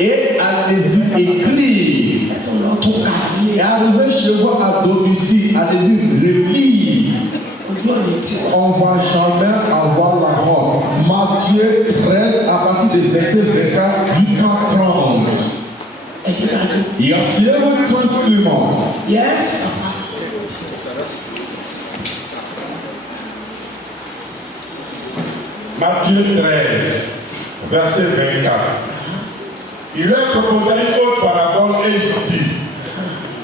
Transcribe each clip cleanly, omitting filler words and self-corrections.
Et allez-y écrire. Et arrivé chez vous à domicile, allez-y relire. On ne va jamais avoir la honte. Matthieu 13 à partir du verset 24 jusqu'à 30. Yes, Yes. Matthieu 13, verset 24. Il leur proposa une autre parabole et il dit: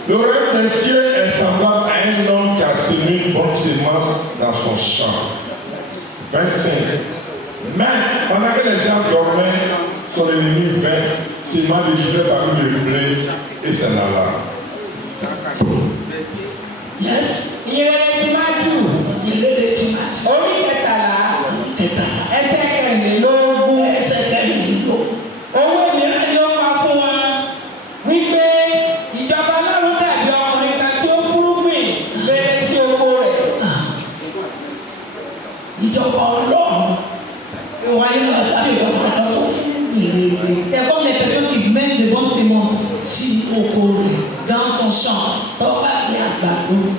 le règne des cieux est semblable à un homme qui a semé une bonne semence dans son champ. 25. Mais pendant que les gens dormaient, son ennemi vint, semant des livres parmi le blé et s'en alla. Yes. Il est le Mathieu. Il est le Timothy. Orí kẹtàlá. Ẹsẹ̀ kẹrìnlélógún. Owó mìíràn ni ó pa fún wa. Wípé ìjọba Ọlọ́run dàbí ọkùnrin kan tí ó fúrúgbìn rere sí oko rẹ̀. Ìjọba Ọlọ́run. C'est comme les personnes qui mènent de bonnes semences dans son champ.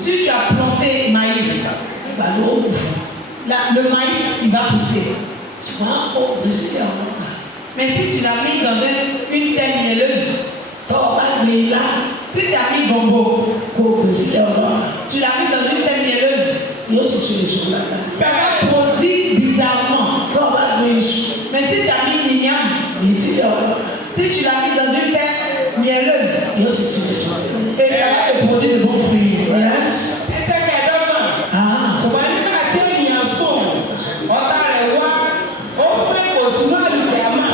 Si tu as planté maïs, le maïs il va pousser. Mais si tu l'as mis dans une terre mielleuse, si tu as mis bonbon, tu l'as mis dans une terre mielleuse, ça va produire bizarrement. Mais si tu as mis mignon, si tu l'as mis dans une terre mielleuse, et ça va te produire de bons fruits. Yes. Ṣùgbọ́n nígbà tí ènìyàn sùn, ọ̀tá rẹ̀ wá, ó fẹ́ kò sínú àlùkìyámà.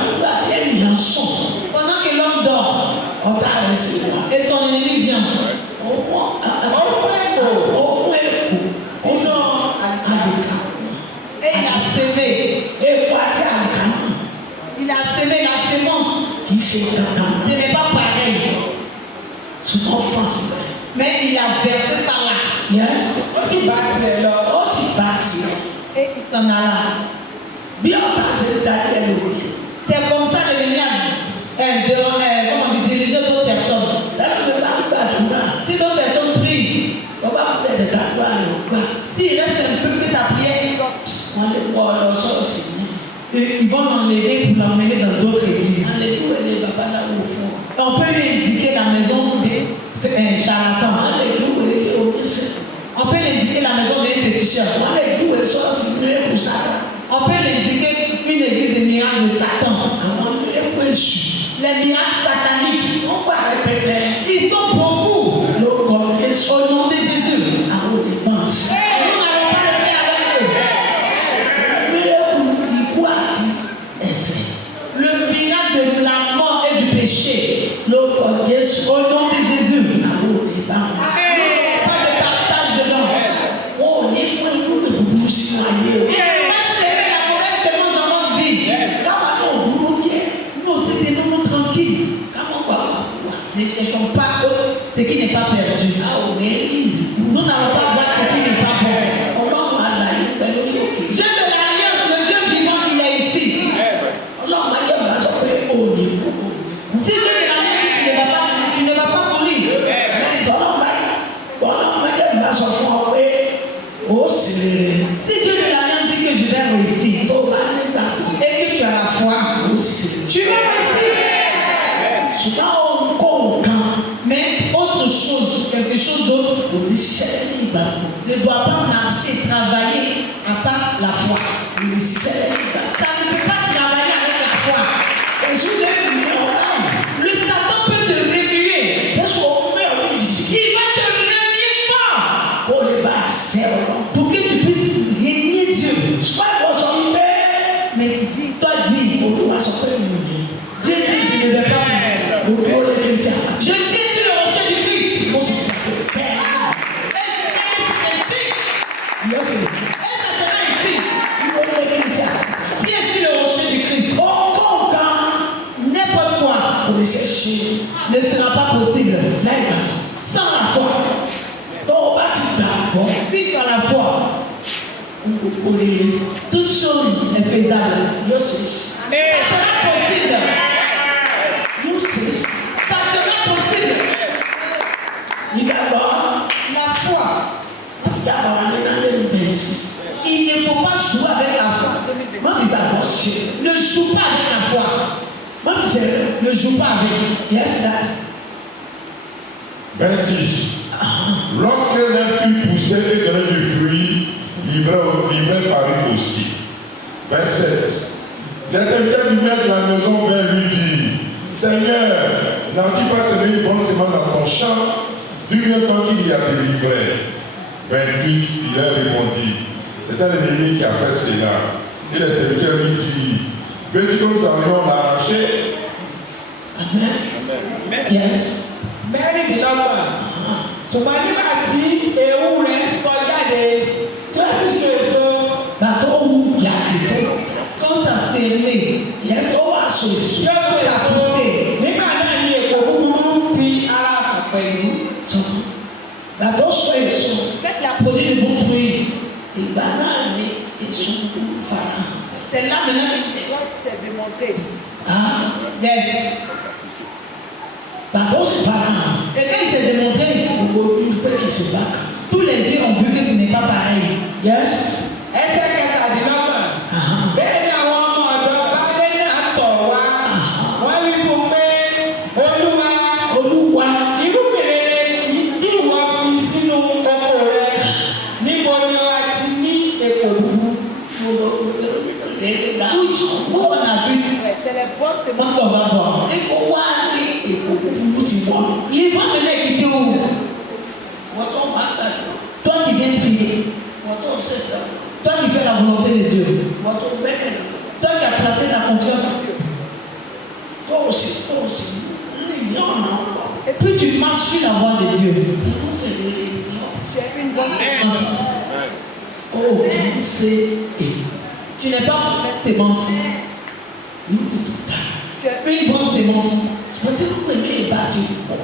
Pendant que l'homme dort, et son ennemi vient, Ó fẹ́ kò sínú àlùkìyámà. et il a semé. Il a semé la sémence. Ce n'est pas pareil. Mais il a versé ça là. Yes. Ó sì bá tirẹ̀ lọ. Et il s'en alla. C'est comme ça que l'ennemi a dirigé d'autres personnes. Si d'autres personnes prient, s'il reste un peu que sa prière, ils vont l'enlever pour l'emmener dans d'autres églises. On peut lui indiquer la maison des charlatans. On peut lui indiquer la maison des féticheurs. On peut lui indiquer une église de miracles de Satan. Les miracles sataniques, ils sont beaucoup. Au nom de Jésus. Nous n'allons pas le faire avec eux. Le miracle de la mort et du péché. Au nom de Jésus. Nous n'avons pas de partage dedans. On va semer la mauvaise semence dans notre vie. Nous aussi, tenons-nous tranquilles. Ne cherchons pas ce qui n'est pas perdu. Nous n'allons pas voir ce qui n'est pas bon. Dieu de l'alliance, le Dieu vivant, il est ici. Si Dieu de l'alliance dit tu ne vas pas mourir. Si Dieu de l'alliance dit que je vais réussir et que tu as la foi, tu vas réussir. Mais autre chose, quelque chose d'autre, ne doit pas marcher, travailler à part la foi. Ça ne peut pas travailler avec la foi. Le Satan peut te remuer. Il va te remuer pas pour que tu puisses régner Dieu. Mais tu dis, toi dis, Dieu dit, je ne vais pas mourir. Je dis sur le rocher du Christ. Et je sais que c'est ainsi. Et ça sera ici. Si je suis le rocher du Christ, n'importe quoi ne sera pas possible. Sans la foi. Si tu as la foi, toute chose est faisable. Ça sera possible. il ne faut pas jouer avec la foi. Má fi ṣàkóso. Ne joue pas avec la foi. Má fi ṣe. Ne joue pas avec. Yes, that. 26. Lorsque l'un eut poussé et donné du fruit, l'ivraie parut aussi. 27. Les serviteurs du maître de la maison vinrent lui dire, Seigneur, n'as-tu pas semé une bonne semence dans ton champ? Du mieux temps qu'il y a des livrets. 28. Il leur répondit, c'est un ennemi qui a fait cela. Et les serviteurs lui dirent, veux-tu que nous allions l'arracher? Amen. Yes. Mẹ́rìndínlọ́gbọ̀n. Ṣùgbọ́n nígbà tí ewu rẹ̀ sọ jáde tí ó sì so èso. Gbàtọ́ wù yàtì tó. Quand ça s'est levé, Yes, ó wà so èso. Tí ó so ça a èso. poussé. Nígbà náà ni èkó búburú fi ara hàn pẹ̀lú. Gbàtọ́ so èso. Quand il a produit de bons fruits, Ìgbà náà ni èso búburú fara hàn. c'est là maintenant que C'est démontré. yes. Gbàtọ́ sì fara hàn. Et quand il s'est démontré, Gbogbo ìgbẹ́ kìí ṣe bákan. tous les yeux ont vu que ce n'est pas pareil. Yes. Ẹsẹ̀ kẹtàdínlọ́gbọ̀n. Bẹ́ẹ̀ ni àwọn ọmọ ọ̀dọ́ baálé náà tọ̀ wá. Wọ́n wí fún un pé Olúwa Olúwa irúgbìn rere kí ìwọ fi sínú oko rẹ. Níbo ni a ti ní èkó búburú? Où on a vu, Ouais, c'est les bonnes moi semences. ce qu'on va voir. Níbo wá ní èkó búburú ti wọ́n? Les femmes venaient quitter où? Wọ́n tó máa gbàdúrà. Toi qui viens prier, Wọ́n tó ṣẹ̀dá. toi qui fais la volonté de Dieu, Wọ́n tó gbẹ́kẹ̀lé. toi qui as placé ta confiance en Dieu. Tó o sì rìn ní ọ̀nà ọ̀pọ̀. Et puis tu marches sur la voie de Dieu. Inú sì lè rìn ní ọ̀pọ̀. C'est une bonne sémence. O kì í ṣe èyí. Tu n'es pas sémence. Níbi tó dára. Tu es Une bonne sémence. Wọ́n ti ń pè ní ìbá ti pọ̀.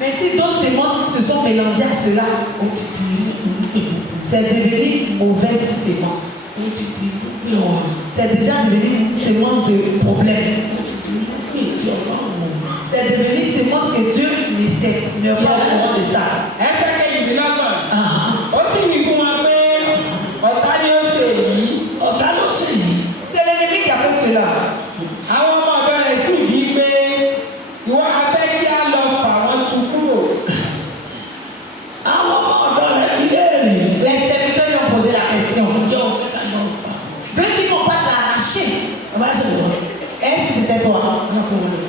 Mais si d'autres sémences se sont mélangées à cela, Ó ti di irúgbìn. c'est devenu mauvaise sémence. Ó ti di irúgbìn ọ̀rọ̀. C'est déjà devenu une sémence de problème. Ó ti di irúgbìn tí Ọlọ́run ò mọ̀. C'est devenu sémence que Dieu ne sait, ne va pas au courant de ça. Ẹsẹ̀ kejìdínlọ́gbọ̀n. Ó sì wí fún wa pé ọ̀tá ni ó ṣe èyí. Ọ̀tá ló sì yìí. C'est l'ennemi qui a fait cela. Àwọn ọmọ ọ̀dọ́ rẹ̀ sì bí pé ìwọ afẹ́ kí á lọ fà wọ́n tu kúrò. Àwọn ọmọ ọ̀dọ́ rẹ̀ bí léèrè. Les serviteurs lui ont posé la question. Ǹjẹ́ o fẹ́ ká lọ fà? Veux-tu qu'on parte l'arracher? Bàbá sì wọ̀. Et si c'était toi, Ọlọ́kọ̀ wọlé.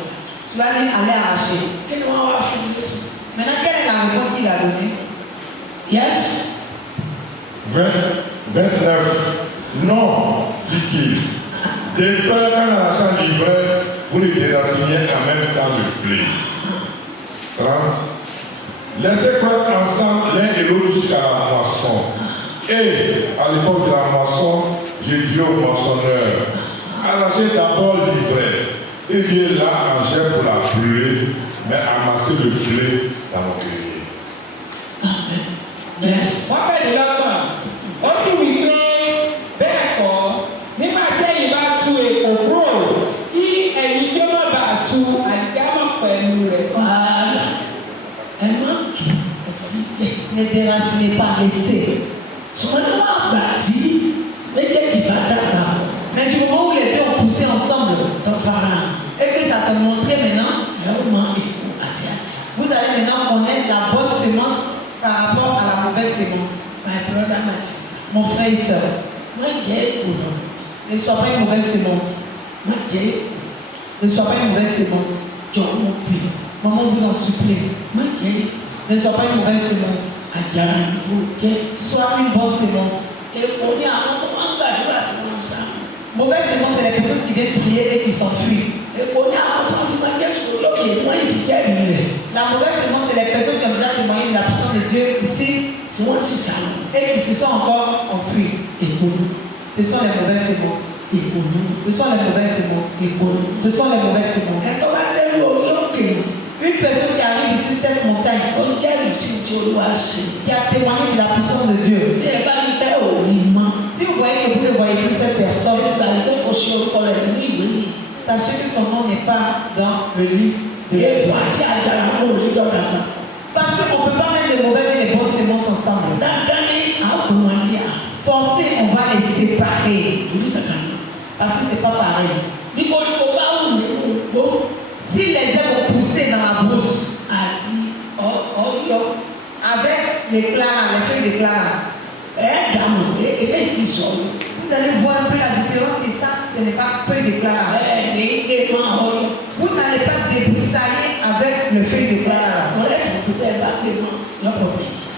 tu vas dire aller arracher. Kí ni wọ́n wá fún mi sí? Maintenant, quelle est la réponse qu'il a donnée? Yes. 29. Non, dit-il. De peur qu'en arrachant l'ivraie, vous ne déraciniez en même temps le blé. 30. Laissez croître ensemble l'un et l'autre jusqu'à la moisson. Et à l'époque de la moisson, je dirai au moissonneur, arrachez d'abord l'ivraie et viens là en jet pour la brûler, mais amassez le blé dans mon grenier. Yes. Mọ́kànlélọ́gbọ̀n. Ó sì wí pé bẹ́ẹ̀ kọ́ nígbà tí ẹ̀yin bá tu èkó kúrò kí ẹ̀yin kí ó má bàa tu àlìkámọ̀ pẹ̀lú rẹ̀. Wàhálà. Ẹ má tù ẹ̀fọ́ ilẹ̀. Ne déracinez pas, laissez. Ṣùgbọ́n ní wọ́n àgbà tí méjèèjì bá dàgbà Mais du moment où les deux ont poussé ensemble tó fara hàn, et que ça s'est montré maintenant, ẹ ó mọ èkó àti àgbà. vous allez maintenant connaître la bonne sémence par rapport à la mauvaise sémence. My brother, my sister. Mon frère et soeur, Má jẹ́ èkó. ne sois pas une mauvaise sémence. Má jẹ́ èkó. Ne sois pas une mauvaise sémence. Jọ̀ọ́ mo pè é. Maman vous en supplie. Má jẹ́ èkó. Ne sois pas une mauvaise sémence. Àjàrà ìbò jẹ́. Sois une bonne sémence. Èkó ní àwọn tó máa ń gbàdúrà tí wọ́n ń sá. Mauvaise sémence, c'est les personnes qui viennent prier et qui s'enfuient. Èkó ní àwọn tí wọ́n ti máa jẹ́ sùn lókè tí wọ́n yìí ti jẹ́ ìrìnlẹ̀. La mauvaise sémence, c'est les personnes qui ont déjà témoigné de la puissance de Dieu ici Tí wọ́n sì sá lọ. et qui se sont encore enfuis. Èkó ní. Ce sont les mauvaises sémences. Èkó ní. Ce sont les mauvaises sémences. Èkó ní. Ce sont les mauvaises sémences. Ẹ tó bá dẹ́rù orí òkè. Une personne qui arrive ici sur cette montagne, Ó jẹ́rìí tí Olúwa ṣe. qui a témoigné de la puissance de Dieu. Tí ẹ bá ní tẹ́ òní mọ́. Si vous voyez que vous ne voyez plus cette personne, Ìgbà ìgbé kò ṣe orúkọ rẹ̀ nínú ìwé yìí. sachez que son nom n'est pas dans le livre de la Èkó vie. àti àjàrà wọn ò ní dọ̀dà pa. Parce qu'on ne peut pas mettre les mauvaises et les bonnes sémences ensemble. Dandan ní àwọn wọn ní à. Forcé, on va est séparée. Parce que c'est pas pareil. Si les herbes ont poussé dans la brousse, avec les claras, les feuilles de claras, vous allez voir un peu la différence que ça, ce n'est pas feuille de claras. Vous n'allez pas débroussailler avec le feuille de claras.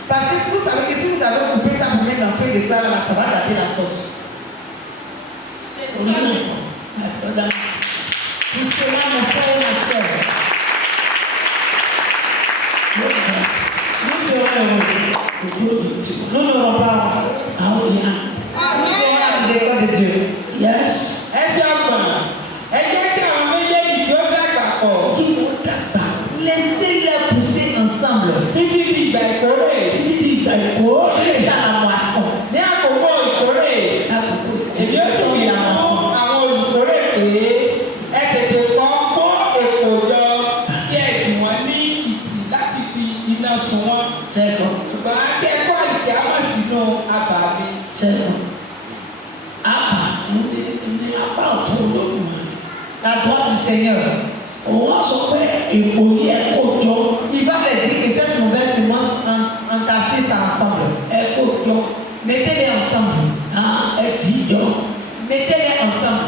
Parce que vous savez que si vous avez coupé ça pour mettre dans le feuille de claras, là, ça va gâter la sauce. Pour cela, mon frère et ma soeur, nous serons heureux. Nous n'aurons pas honte. Nous serons la miséricorde de Dieu. Yes. Laissez-les pousser ensemble. Jusqu'à la moisson. La droite du Seigneur. Il va me dire que cette mauvaise semence entassée ça ensemble. Mettez-les ensemble. Mettez-les ensemble.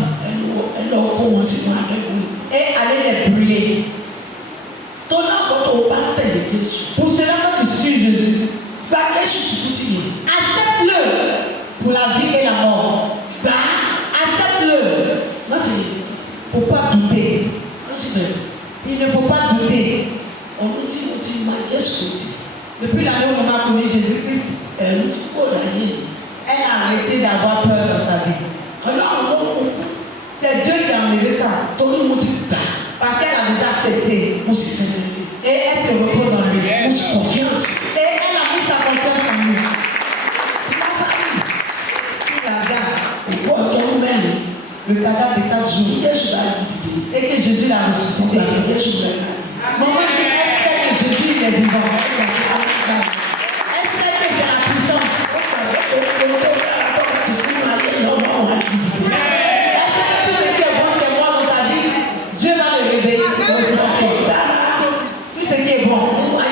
Et allez les brûler. Pour cela, quand tu suis Jésus, accepte-le pour la vie et la mort. Accepte-le. Il ne faut pas douter. Il ne faut pas douter. Depuis l'année où on a connu Jésus-Christ, elle a arrêté d'avoir peur dans sa vie. C'est Dieu qui a enlevé ça. Parce qu'elle a déjà accepté. Et elle se repose en lui. Et elle a mis sa confiance en lui. Si Lazare, le cadavre de 4 jours, et que Jésus l'a ressuscité. Maman dit, elle sait que Jésus il est vivant. Elle sait que c'est la puissance. Elle sait que tout ce qui est bon et moi dans sa vie, Dieu va le réveiller sur le sang. Tout ce qui est bon. Dans la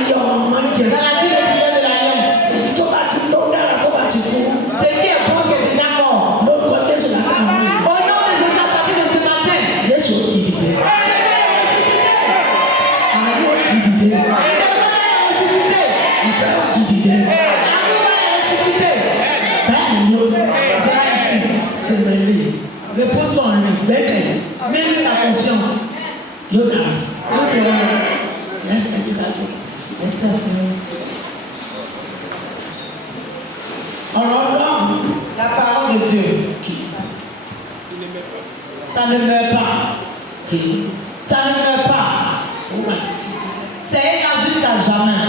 vie de prière de l'Alliance. Ce qui est bon qui est déjà mort. Au nom de Jésus, à partir de ce matin. Repose-toi en lui. Mets-lui ta confiance. Nous serons là. Merci Seigneur. La parole de Dieu. Ça ne meurt pas. Ça ne meurt pas. C'est là jusqu'à jamais.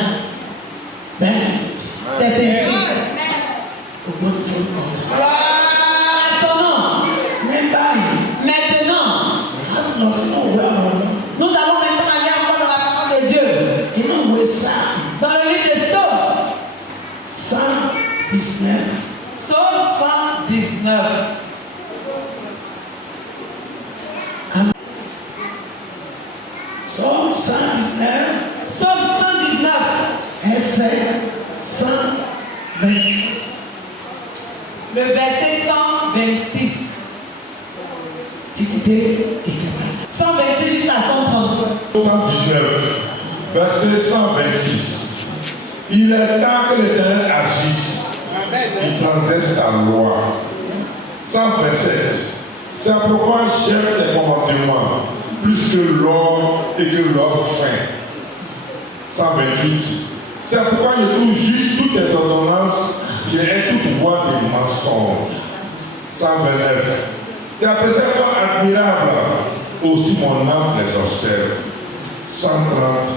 C'est ainsi. Maintenant, nous allons maintenant aller encore dans la parole de Dieu. Dans le livre de Psaume. Psaume 119. Psaume 119. Psaume 119. Verset 126. Le verset 126. 126 jusqu'à 130. 119, verset 126. Il est temps que l'Éternel agisse. Il transgresse ta loi. 127. C'est pourquoi j'aime tes commandements plus que l'or et que l'or fin. 128. C'est pourquoi je trouve juste toutes tes ordonnances et toute voie de mensonge. 129. Tes préceptes sont admirables, aussi mon âme les observe. 130.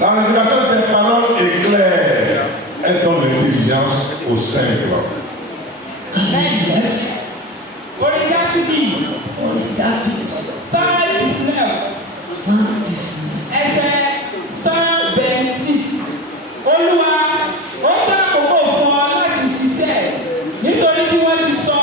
La révélation des paroles est claire, elle donne l'intelligence au simple. Amen. Yes. 119. 119. Ẹsẹ̀ 126. Olúwa, ó dá àkókò fún ọ láti ṣiṣẹ́ nítorí tí wọ́n ti sọ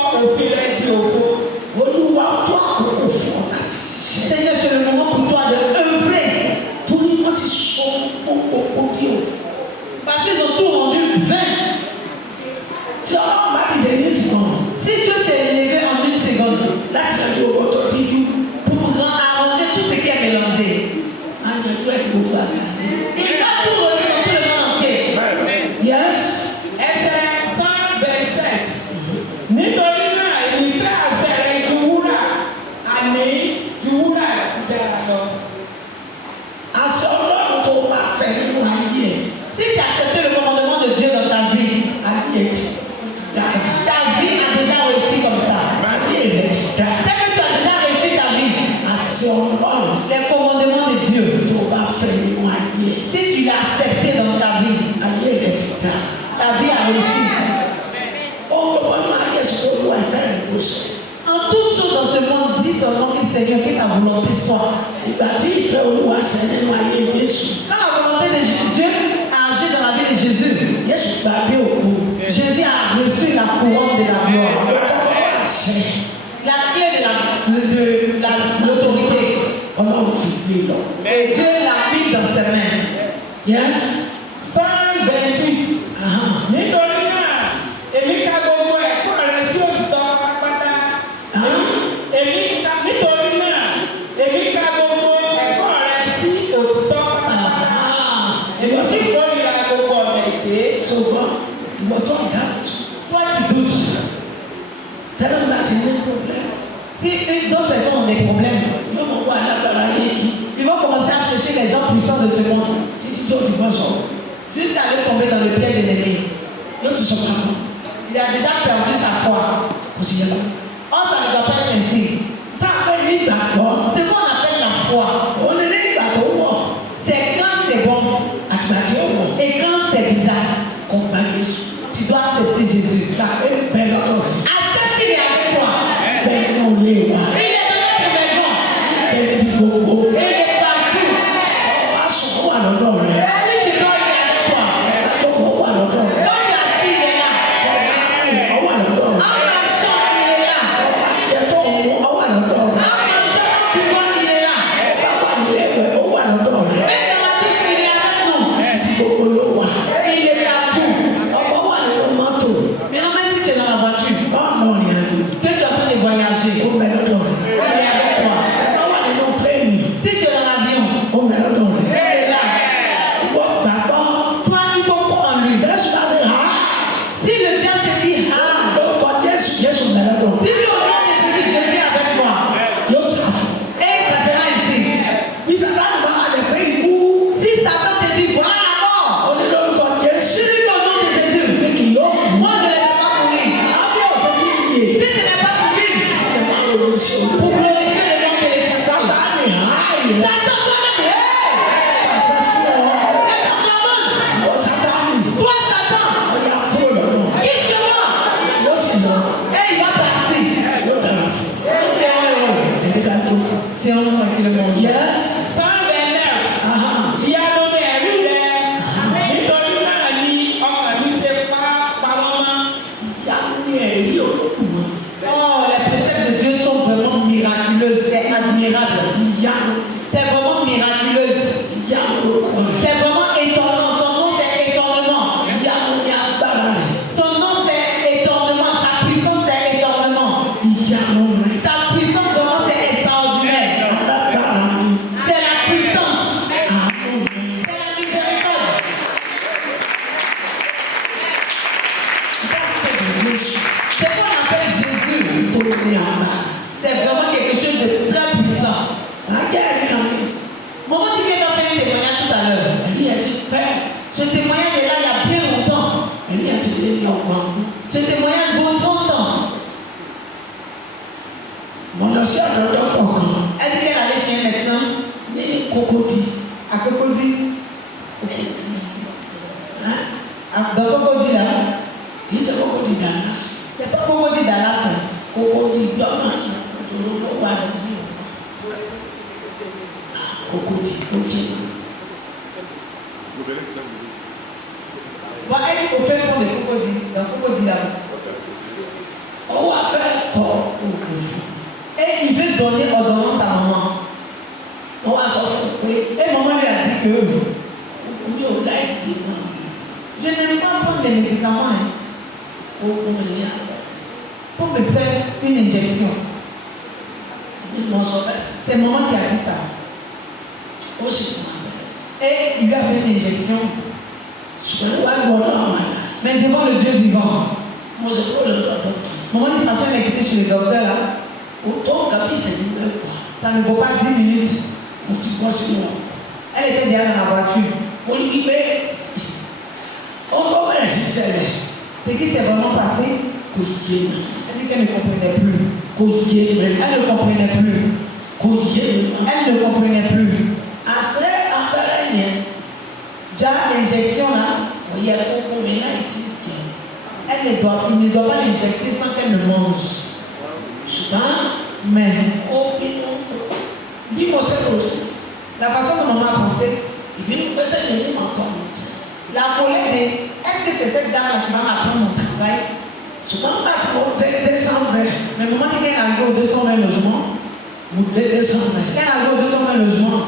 réussi. En toutes choses dans ce monde, dis seulement que Seigneur, que ta volonté soit. Quand la volonté de Dieu a agi dans la vie de Jésus, Jésus a reçu la couronne de la gloire. La clé de l'autorité. Et Dieu l'a mis dans ses mains. Yes. Psalm 28. Nítorí náà, èmi ka gbogbo ẹ̀kọ́ rẹ̀ sí òtítọ́ pátápátá. Nítorí náà, èmi ka gbogbo ẹ̀kọ́ rẹ̀ sí òtítọ́ pátápátá. Èmi sì kórìíra gbogbo ọ̀nà èké. Ṣùgbọ́n ìwọ tó ń dá Toi qui doutes, tẹ́lẹ̀ bá ti ní problème. si d'autres personnes ont des problèmes, Yóò mọ̀ wá lágbára yé kí. ils vont commencer à chercher les gens puissants de ce monde Títí tó fi bọ́ sọ̀rọ̀. jusqu'à aller tomber dans le piège de l'ennemi. Yóò ti sọ pàmò. Il a déjà perdu sa foi. Kò sí yẹn lọ. Or, ça ne doit pas être ainsi. Tá a pẹ́ ní ìgbàgbọ́. Ce qu'on appelle la foi, Ó ní ní ìgbà tó wọ̀. c'est quand c'est bon Àtìgbà tí ó wọ̀. et quand c'est bizarre. Kò gba Jésù. Tu dois accepter Jésus. Gbà pé bẹ́ẹ̀ lọ́dọ̀ rẹ̀. Accepte qu'il est avec toi. Bẹ́ẹ̀ ní ò lè wá. Il est dans notre maison. Bẹ́ẹ̀ ní gbogbo. Il est partout. Ọba sùn ó wà lọ́dọ̀ rẹ̀. Si tu dors, il est avec toi. Ọba tó kọ̀ ó wà lọ́dọ̀ rẹ̀. Quand tu es assis, il est là. Ó wà lọ́dọ̀ rẹ̀. En marchant, il est là. Ìyẹn tó ń mú ó wà lọ́dọ̀ En rẹ̀. mangeant, en buvant, il est là. Ọba wà nílé ìwẹ̀ ó wà lọ́dọ̀ rẹ̀. Même dans la douche, il est avec nous. Gbogbo ló wà. Il est partout. Ọba wà nínú mọ́tò. Maintenant, même si tu es dans la voiture, Ọ̀nà ìrìn àjò. que tu es en train de voyager, Ó bẹ lọ́dọ̀ rẹ̀. il est avec toi. Ọba wà nínú pléènì. Si tu es dans l'avion, Ó bẹ lọ́dọ̀ rẹ̀. il est là. Wọ́n gbàgbọ́. Toi, il faut croire en lui. Jésù bá ṣe hà. Si le diable te dit, ah, Lórúkọ Jésù, Jésù bẹ lọ́dọ̀ rẹ̀. dis-lui au nom de Jésus, je suis avec moi. Yóò sàfù. Et ça sera ici. Bí Sátánì bá halẹ̀ pé ikú. Si Satan te dit, voilà la mort, Ó ní lórúkọ Jésù. dis-lui au nom de Jésus. Pé kì yóò kú. Moi, je ne vais pas mourir. Àbí ọ̀sẹ̀ kí n yè. Si ce n'est pas pour vivre, Ẹ máa ń ronú sí olú. pour glorifier le nom de l'Éternel. Sátánì háàyè. Satan, toi, hey, Pàṣẹ fún ọ. et on commence. Ìwọ Sátánì. Toi, Satan, Ọ̀yà kúrò lọ́nà. quitte chez moi. Yóò sì lọ. Et il va partir. Yóò dára fún ọ. Nous serons heureux. Ẹni ká tó. Serons tranquillement. Yes. Psalm 29. Aha. Ìyanu ni ẹ̀rí rẹ̀. Nítorí náà ni ọkàn mi ṣe pamọ́ mọ́. Ìyá ní ẹ̀rí olódùmọ̀. Oh, les préceptes de Dieu sont vraiment miraculeux. C'est admirable. Ìyá C'est vraiment miraculeuse. ìyá olóko rẹ̀. C'est vraiment étonnant. Son nom, c'est étonnement. Ìyá ní agbára rẹ̀. Son nom, c'est étonnement. Sa puissance, c'est étonnement. Ìyá rẹ̀. Sa puissance, vraiment, c'est extraordinaire. Alágbára ni. C'est la puissance. Àánú rẹ̀. C'est la miséricorde. Dákẹ́jẹ́ Jésù C'est qu'on appelle Jésus. tó ní agbára. C'est vraiment quelque chose de très puissant. Ajá ẹ̀ka mi. Maman dit qu'elle va faire un témoignage tout à l'heure. Ẹ̀rí ẹ̀ ti pẹ́. Ce témoignage est là il y a bien longtemps. Ẹ̀rí ẹ̀ ti lé ní ọgbọ̀n. Ce témoignage vaut 30 ans. Mo lọ sí ọ̀dọ̀ dọ́kítọ̀ kan Elle dit qu'elle allait chez un médecin ní Kókódì. à Cocody. Dans Cocody là. Kì í ṣe Kókódì dáná. C'est pas Cocody Dallas. Hein. Kókódì gbọ́nà ìdúró wà lójú. Kókódì ó jẹ́. Bon, elle est au fait fond de Cocody. Dans Cocody là. Ọwọ́ afẹ́ kọ òkú fún. Et il veut donner ordonnance à maman. Wọ́n wá sọ fún un pé Et maman lui a dit que mi ò láì dé náà. je n'aime pas prendre les médicaments hein, Ogun ní àgbà. pour me faire une injection. Ní mo sọ bẹ́ẹ̀. C'est maman qui a dit ça. Ó sì kún àgbà. Et il lui a fait une injection. Ṣùgbọ́n wá gbọ́dọ̀ àwọn àgbà. Mais devant le Dieu vivant. Mo sọ pé olùdókòtò. Maman dit parce qu'elle est quittée chez le docteur là. Ó tó kàbí ìṣẹ̀lẹ̀ mẹ́wàá. Ça ne vaut pas 10 minutes. Mo ti bọ́ sínú ọ̀. Elle était déjà dans la voiture. Mo rí i pé ó tó bẹ̀rẹ̀ sí ṣẹlẹ̀. Ce qui s'est vraiment passé, Kò yé mi. elle dit qu'elle ne comprenait plus. Kò yé mi. Elle ne comprenait plus. Kò yé mi. Elle ne comprenait plus. Àṣẹ abẹ́rẹ́ yẹn Déjà, l'injection là, kò yẹ kó kún mi láì tí ì jẹ. il ne doit pas l'injecter sans qu'elle ne mange. Mais la façon dont maman a pensé, la colère de est-ce que c'est cette dame qui va m'apprendre mon travail? Mais maman dit qu'elle a go au 220 logements. Elle a go au 220 logements.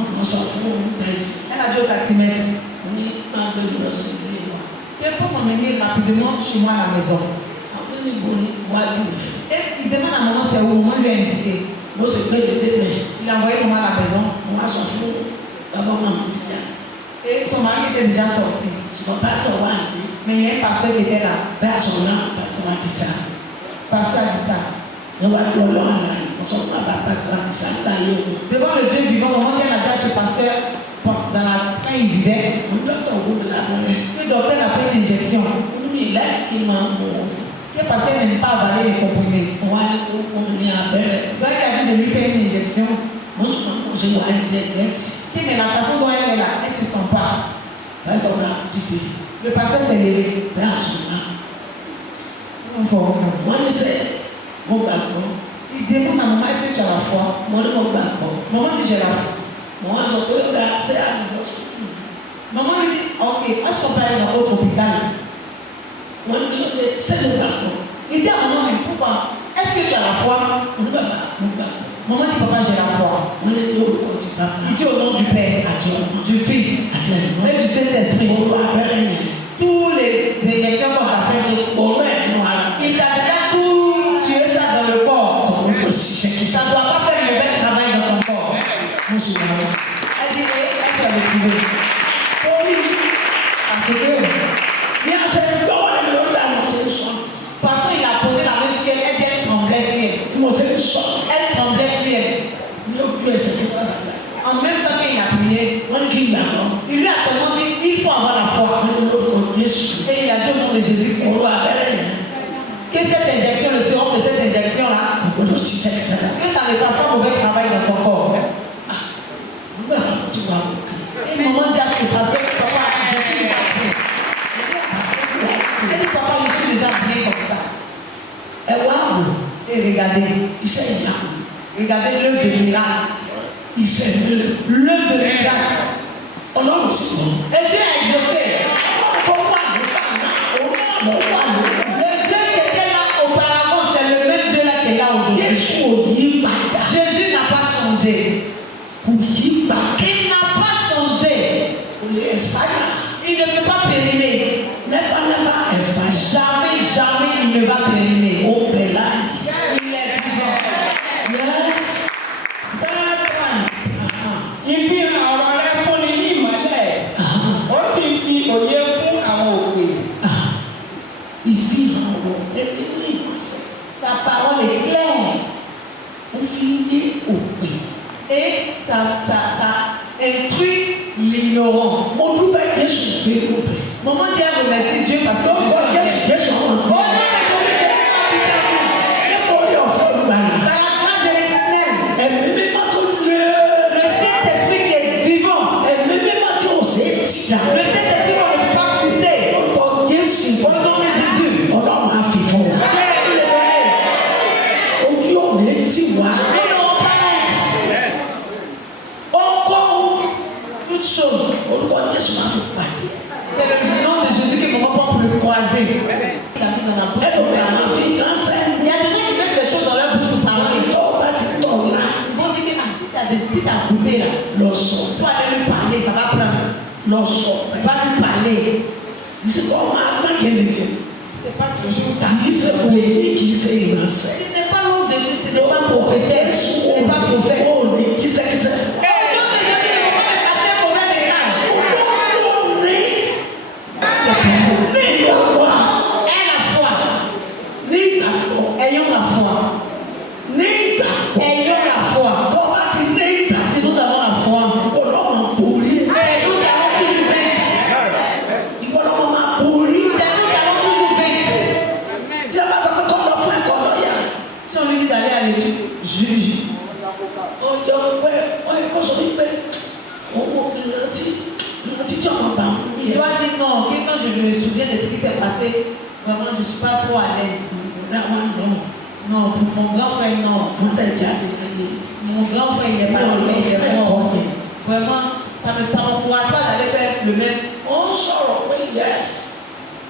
Elle a dit au taximètre, tu peux m'emmener rapidement chez moi à la maison. Et il demande à maman c'est où, maman lui a indiqué. Il a envoyé maman à la maison. Et son mari était déjà sorti. Mais il y a un pasteur qui était là. Pasteur a dit ça. Devant le Dieu vivant, maman dit elle a dit à ce pasteur, quand il vivait, le docteur a fait une injection. Le pasteur n'aime pas avaler les comprimés. Donc il a dit de lui faire une injection. Mais la façon dont elle est là, elle ne se sent pas. Le pasteur s'est levé. Il demande à maman, est-ce que tu as la foi? Maman dit j'ai la foi. Maman lui dit, ok, est-ce qu'on peut aller dans l'autre hôpital? Il dit à maman, mais pourquoi? Est-ce que tu as la foi? Maman dit, papa, j'ai la foi. Il dit au nom du Père, du Fils et du Saint-Esprit. Tous les injections qu'on t'a faites, il t'a déjà tout tué ça dans le corps. Ça ne doit pas faire le mauvais travail dans ton corps. Elle dit, elle va le trouver. Parce que, parce qu'il a posé la main sur elle, elle dit, elle tremblait sur elle. Elle tremblait sur elle. En même temps qu'il a prié, il lui a seulement dit, il faut avoir la foi. Et il a dit au nom de Jésus que cette injection, le sérum de cette injection-là, que ça ne fasse pas mauvais travail dans ton corps. Et maman dit à ce pasteur, papa, je suis déjà bien. Elle dit, papa, je suis déjà bien comme ça. Et regardez l'œuvre de miracle. L'œuvre de miracle. Et Dieu a exaucé. Le Dieu qui était là auparavant, c'est le même Dieu là qui est là aujourd'hui. Jésus n'a pas changé. Il n'a pas changé. Il ne peut pas périmer. Jamais il ne va périmer. Il est vivant. Ibi àwọn ọ̀rẹ́ fúnni ní ìmọ́lẹ̀, ó sì fi òye fún àwọn òkè. La parole est claire. Et ça instruit l'ignorant. Maman dit à remercier Dieu parce que par la grâce de l'Éternel, le Saint-Esprit qui est vivant, le Saint-Esprit qu'on ne peut pas pousser, au nom de Jésus, Dieu a voulu le donner. Nous n'aurons pas honte. Encore toute chose. C'est le nom de Jésus qui me reprend pour le croiser. Il a mis dans la bouche. Il y a des gens qui mettent des choses dans leur bouche pour parler. Ils vont dire que si tu as goûté là, toi aller lui parler, ça va prendre. Va lui parler. C'est pas toujours ta vie. Ce n'est pas l'homme de Dieu, ce n'est pas prophétesse, ce n'est pas prophète. Et au nom de Jésus, ne faut pas me passer un mauvais message. C'est pour nous. Aie la foi. Ayons la foi. Ayons la foi. Si nous avons la foi, c'est nous qui allons toujours vaincre. C'est nous qui allons toujours vaincre. Si on lui dit d'aller à l'étude, juge. Il doit dire non, que quand je me souviens de ce qui s'est passé, Vraiment, je ne suis pas trop à l'aise. Non. Non, pour mon grand frère, non. Mon grand frère, il est parti, mais il est mort. Vraiment, ça ne m'encourage pas d'aller faire le même. On sort, oui, yes.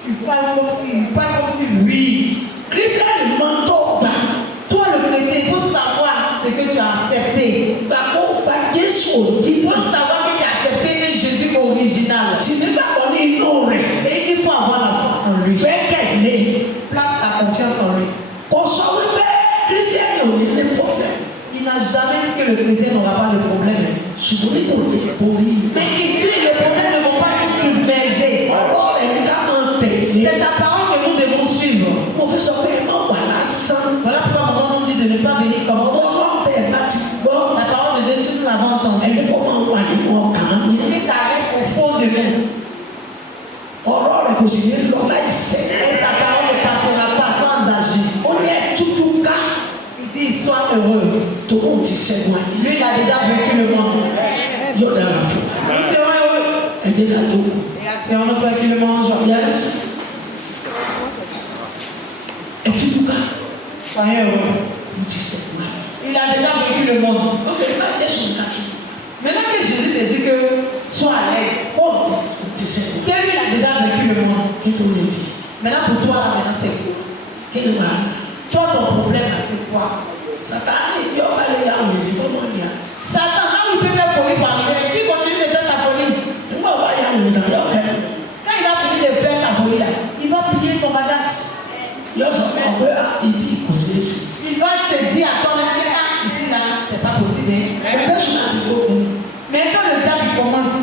Il parle comme si oui. Christian, il m'entend. Toi, le chrétien, il faut savoir ce que tu as accepté. Il faut savoir que tu as accepté un Jésus original. Et il faut avoir la foi en lui. Place ta confiance en lui. Il n'a jamais dit que le chrétien n'aura pas de problème. Mais il dit que les problèmes ne vont pas nous submerger. C'est sa parole que nous devons suivre. Voilà pourquoi maman nous dit de ne pas venir comme ça. La parole de Dieu, si nous l'avons entendue, et ça reste au fond de nous. Et sa parole ne passera pas sans agir. Il dit sois heureux. Lui, il a déjà vécu le monde. Nous serons heureux. Et assurons notre vaincu le monde. Soyez heureux. Il a déjà vécu le monde. Maintenant que Jésus te dit que sois à l'aise, que lui il a déjà vécu le monde. Maintenant pour toi, là, maintenant c'est quoi? Toi, ton problème, là, c'est quoi? Satan, là où il peut faire folie pour arriver, il continue de faire sa folie. Quand il va finir de faire sa folie, là, il va plier son bagage. Il va te dire à toi-même que ici, là, c'est pas possible. Mais quand le diable commence,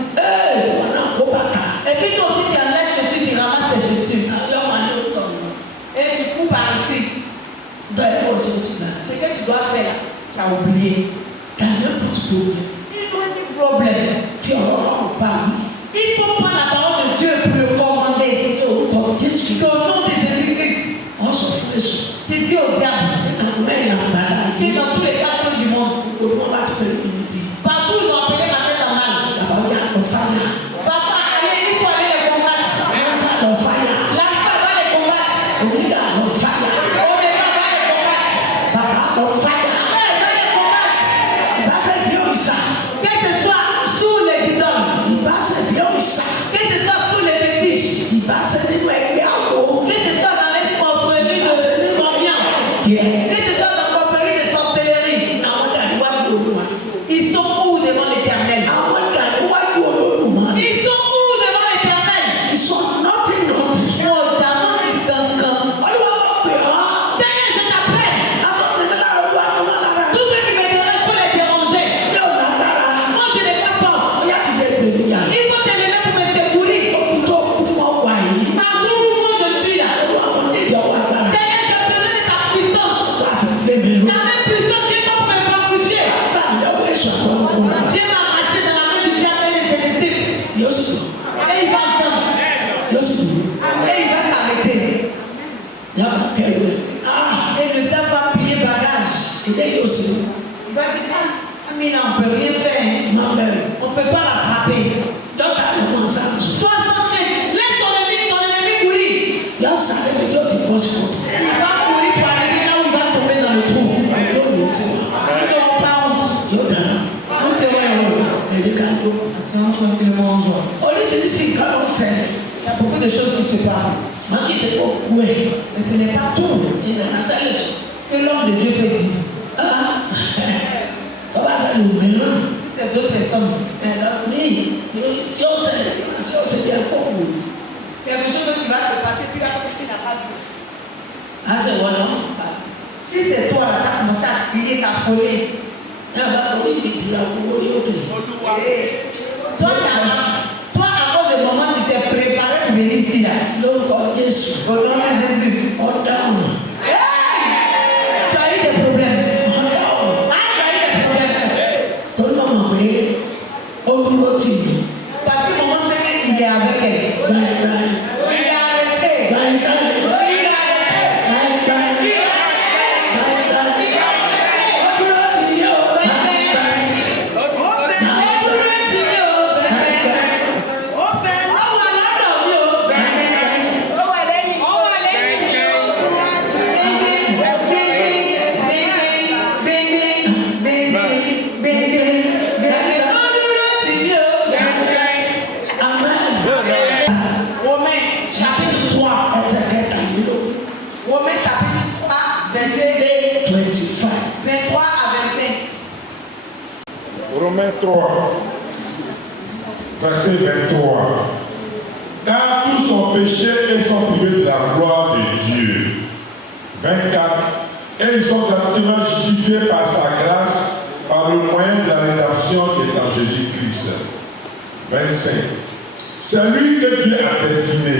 et puis toi aussi tu enlèves tes chaussures, tu ramasses tes chaussures. Et tu cours par ici. Ce que tu dois faire là, tu as oublié. Il faut un problème. Il faut prendre la parole de Dieu pour le commander. Au nom de Jésus-Christ. Tu dis au diable que dans tous les quatre coins du monde, partout ils ont appelé ma tête à mal. Papa, allez, il faut aller les combattre. L'alpha va les combattre. Omega va les combattre. Que ce soit sous les idoles, que ce soit sous les fétiches, que ce soit dans les confréries de combien, que ce soit dans la confrérie de sorcellerie. Ils sont où devant l'Éternel? Ils sont où devant l'Éternel? Oh, diamant est quelqu'un. Seigneur, je t'appelle. Tous ceux qui me dérangent, il faut les déranger. Moi, je n'ai pas force. Il faut te lever pour me secourir. Partout où moi je suis là. Seigneur, j'ai besoin de ta puissance. Ta même puissance qui est pas pour me fortifier. Dieu m'a arraché dans la main du diable et de ses disciples. Et il va entendre. Et il va s'arrêter. Et le diable va plier bagage. Il va dire, ah, Amina, on ne peut rien faire. On ne peut pas l'attraper. 60 mètres. Laisse ton ennemi courir. Il va courir pour arriver là où il va tomber dans le trou. Nous n'aurons pas honte. Nous serons heureux. Assurons tranquillement en joie. Il y a beaucoup de choses qui se passent. Mais ce n'est pas tout que l'homme de Dieu peut dire. Si c'est d'autres personnes, quelque chose qui va se passer, puis la personne n'a pas vu. Si c'est toi là, tu as commencé à crier ta folie. Toi, à cause du moment, tu t'es préparé pour venir ici là. Au nom de Jésus. Hey! Tu as eu des problèmes. Tu as eu des problèmes. Parce que maman sait qu'il est avec elle. Il est arrêté. Il est arrêté. Romains chapitre 3, verset 25. 23 à 25. Romains 3, verset 23. Car tous ont péché et sont privés de la gloire de Dieu. 24. Et ils sont gratuitement justifiés par sa grâce, par le moyen de la rédemption qui est en Jésus-Christ. 25. C'est lui que Dieu a destiné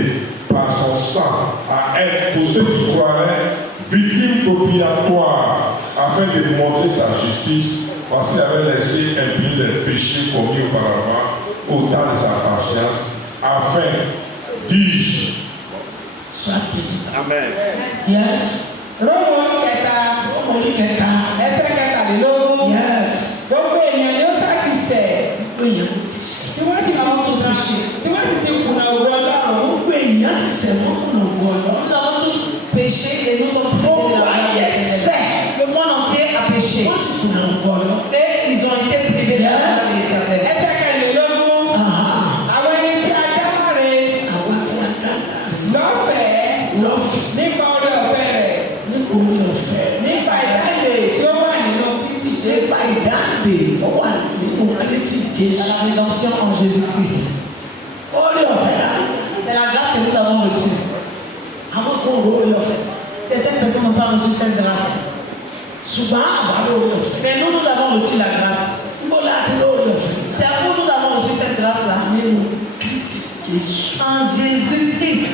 par son sang à être, pour ceux qui croiraient, victime propriatoire, afin de montrer sa justice, parce qu'il avait laissé impuni les péchés commis auparavant au temps de sa patience, afin, dis-je, Sois béni. Amen. Yes. Rómù kẹta. Orí kẹta. Ẹsẹ̀ kẹtàlélógún. Yes. Gbogbo ènìyàn ni ó sá ti ṣẹ̀. Gbogbo èèyàn ti sẹ̀. Tí wọ́n sì ti kùnà ògo Ọlọ́run. Gbogbo èèyàn ti sẹ̀ wọ́n kùnà ògo Ọlọ́run. Nous avons tous péché et nous sommes privés de la gloire de Dieu. Le monde entier a péché. Wọ́n sì kùnà ògo Ọlọ́run. Et ils ont été privés de la gloire de l'Éternel. Ẹsẹ̀ kẹrìnlélógún. Àwọn ẹni tí a dá láre Àwa tí a dá lọ́fẹ̀ẹ́ lọ́fẹ̀ẹ́ nípa oore ọ̀fẹ́ rẹ̀. nípa orí ọ̀fẹ́. Nípa ìdáǹdè tí ó wà nínú Kristi Jésù. Nípa ìdáǹdè tó wà nínú Kristi Jésù. La rédemption en Jésus-Christ. Orí ọ̀fẹ́ náà. C'est la grâce que nous avons reçue. Àwọn kan ò orí ọ̀fẹ́. Certaines personnes n'ont pas reçu cette grâce. Ṣùgbọ́n àwa ló orí ọ̀fẹ́. Mais nous avons reçu la grâce. Níbo láti lórí ọ̀fẹ́? C'est à vous nous avons reçu cette grâce-là. Nínú Kristi Jésù. En Jésus-Christ.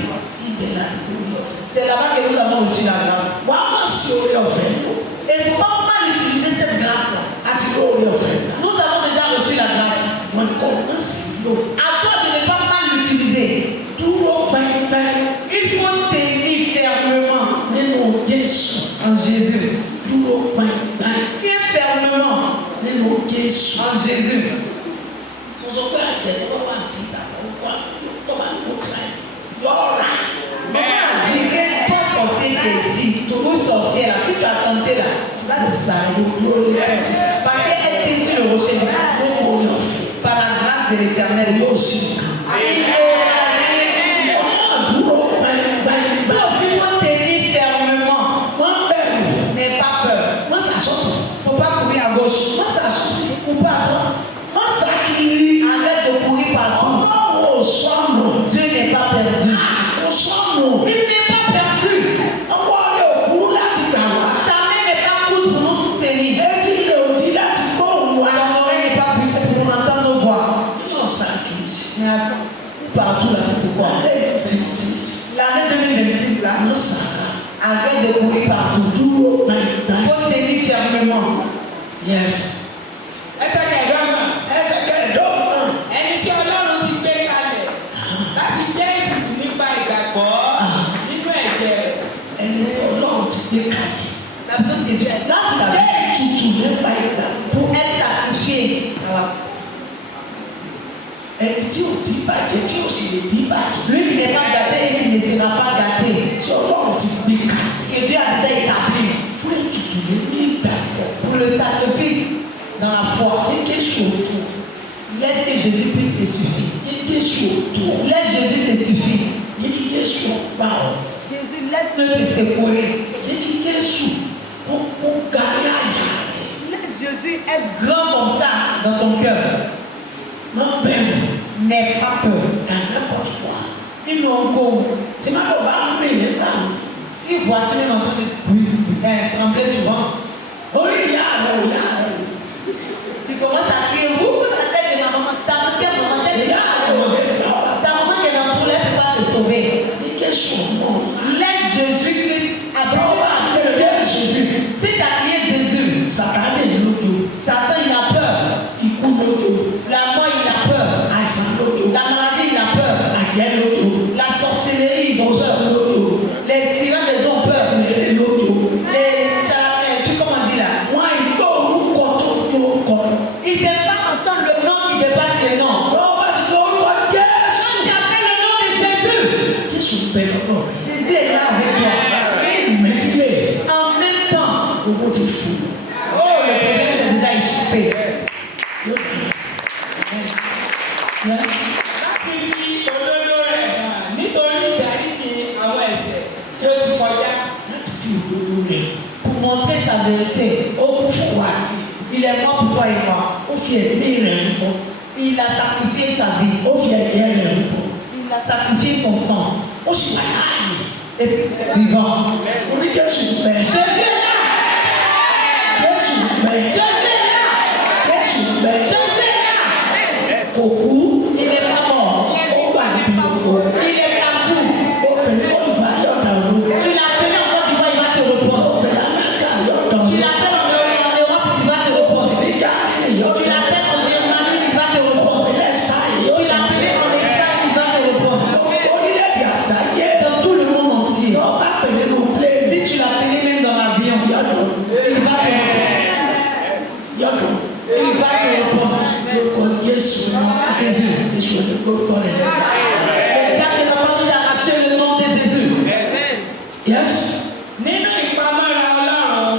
Ibẹ̀ láti lórí ọ̀fẹ́. C'est là-bas que nous avons reçu la grâce. Wà á má sí orí ọ̀fẹ́ lò. Et il ne faut pas mal utiliser cette grâce-là. Àti lórí ọ̀fẹ́ náà. Nous avons déjà reçu la grâce. Wọ́n ní kò má sí lò. À toi de ne pas mal l'utiliser. Dúró pẹ́ẹ́pẹ́ẹ́ Il faut tenir fermement nínú Jésù. en Jésus. Dúró pẹ́ẹ́pẹ́ẹ́ Tiens fermement nínú Jésù. en Jésus. Mo sọ pé àjẹ́ tó wà ní ìta tó wà ní kòtà lọ́ọ̀rà. Maman a dit que ton sorcier qui est ici, ou sorcière là, si tu as tenté là, tu vas disparaître. Parce qu'elle tient sur le rocher de grâce. Orí ọ̀fẹ́. Par la grâce de l'Éternel. Yóò sì kàn. Dúró pẹ́ẹ́pẹ́ẹ́. Donc, il faut tenir fermement. Wọ́n bẹ̀rù. N'aie pas peur. Wọ́n sàsọ́tò. Il ne faut pas courir à gauche. Wọ́n sàsọ́sí. Ou pas à droite. Wọ́n sàkiri. Arrête de courir partout. Ọlọ́run ò sọnù. Dieu n'est pas perdu. Kò sọnù. Il n'est pas perdu. Ọwọ́ rẹ̀ ò kúrú láti gbà wá. Sa main n'est pas courte pour nous soutenir. Etí rẹ̀ ò di láti gbóhùn wá. Son oreille n'est pas puissante pour nous entendre nos voix. Yóò sàkiri sí. Mais partout là, c'est pourquoi. L'année 26. L'année 2026 là, Wọ́n sàrà. arrête de courir partout. Dúró Il pẹ́ẹ́pẹ́ẹ́. faut tenir fermement. Yes. Ẹsẹ̀ kẹẹ̀dọ́gbọ̀n. Ẹsẹ̀ kẹẹ̀dọ́gbọ̀n. Ẹni tí Ọlọ́run ti gbé kalẹ̀ láti jẹ́ ètùtù nípa ìgbàgbọ́ nínú ẹ̀jẹ̀ rẹ̀. Ẹni tí Ọlọ́run ti gbé kalẹ̀. La personne que Dieu a Láti gbé ètùtù nípa ìgbà. pour être sacrifié. Voilà. Ẹni tí ò di bàjẹ́ tí ò sì lè di bàjẹ́. Lui qui n'est pas gâté et qui ne sera pas gâté. Tí Ọlọ́run ti gbé kalẹ̀. Que Dieu a déjà établi Fún ètùtù ní ìgbàgbọ́. pour le sacrifice dans la foi. Kéké sòtò. Laisse que Jésus puisse te suffire. Kéké sòtò. Laisse Jésus te suffire. Kéké sògbà ọ̀. Jésus, laisse-le te secourir. Kéké sù. Ó garí àyà rẹ̀. Laisse Jésus être grand comme ça dans ton cœur. Má bẹ̀rù. N'aie pas peur. N'importe quoi. Nínú ohunkóhun. Tí má tó bá ń rìn nígbà mi. Si voiture est en train de trembler souvent, Orí ìyá rẹ̀ ò yá rẹ̀. tu commences à crier, ouh, la tête de ma maman, ta maman qui est dans ma tête, Ìyá rẹ̀ ò lè lọ. ta maman qui est dans tout, elle va te sauver. Kéké sòmọ̀. Laisse Jésus-Christ Àbúrò bá ti lè dé Jésus. Si tu as crié Jésus, Sàtánì lójó. Satan il a peur, Ikú lójó. la mort il a peur, Àìsàn lójó. la maladie il a peur, Àjẹ́ lójó. la sorcellerie ils ont Oṣù peur, lójó. les sirènes ils ont peur, Mèrè lójó. les charlatans, tu comment on dit là, Wọ́n ìgbọ́ orúkọ tó fi orúkọ. ils n'aiment pas entendre le nom qui dépasse le nom. Lọ́wọ́ bá ti fi orúkọ Jésù. Tu appelles le nom de Jésus. Jésù bẹ̀rẹ̀ ọ̀rọ̀ rẹ̀. Jésus sa vérité. Il est mort pour toi et moi. Il a sacrifié sa vie. Il a sacrifié son sang. Et puis, vivant. Jésus est là. Jésus est là. Jésus est là. Il n'est pas mort. Il est partout. Tu l'appelles en Côte d'Ivoire, il va te répondre. Tu l'appelles en Europe, il va te répondre. Tu l'appelles en Germanie, il va te répondre. Tu l'appelles en Espagne, il va te répondre. Dans tout le monde entier. Si tu l'appelles même dans l'avion, il va te répondre. Il va te répondre. Jésus. Ça ne va pas nous arracher le nom de Jésus. Yes. Nínú ìpamọ́ra Ọlọ́run,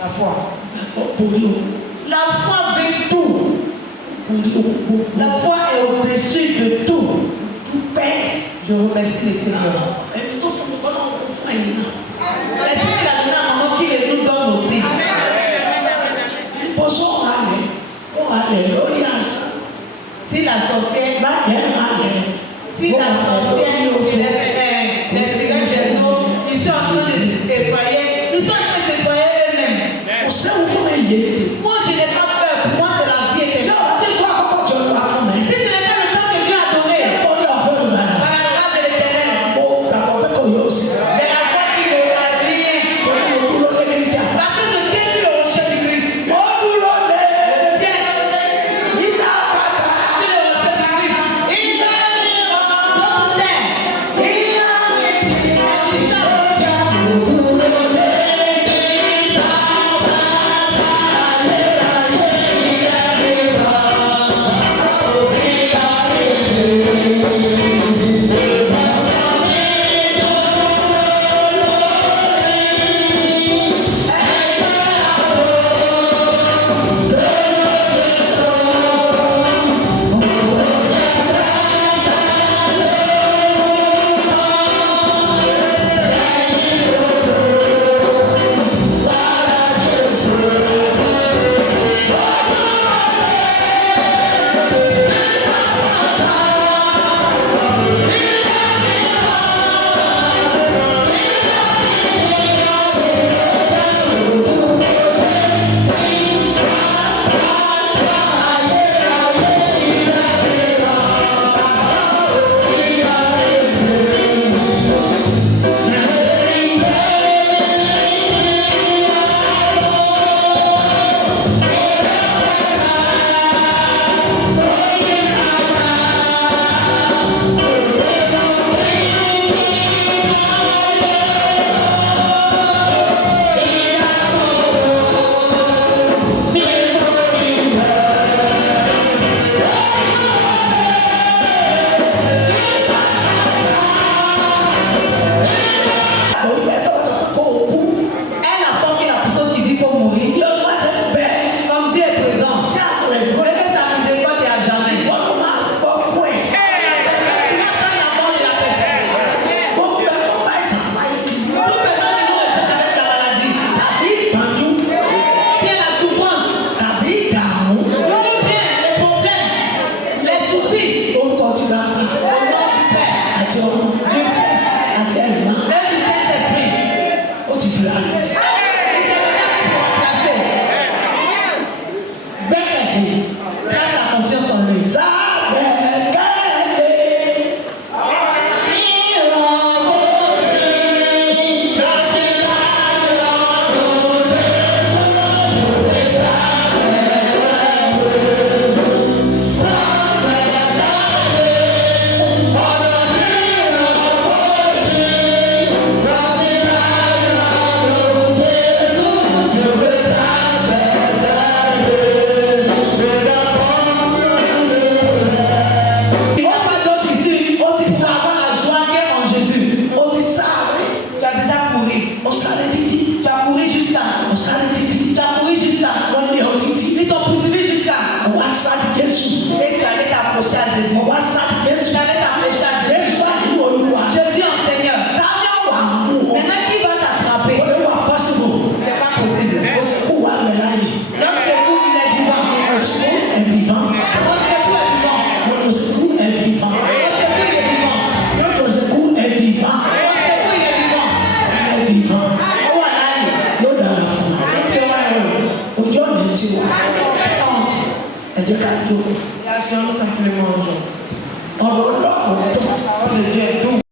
La foi. La foi veut tout. La foi est au-dessus de tout. Je remercie le Seigneur. Est-ce qu'il a donné un moment qu'il nous donne aussi? Si la sorcière, si la sorcière les cigares des autres, ils sont en train de s'effrayer, eux-mêmes. Moi, je n'ai pas peur. Pour moi, c'est la vie éternelle. Si ce n'est pas le temps que Dieu a donné, par la grâce de l'Éternel, j'ai la foi qui ne va rien. Parce que je tiens sur le rocher du Christ. Tiens sur le rocher du Christ. Il va venir dans terre. mangeons. On donne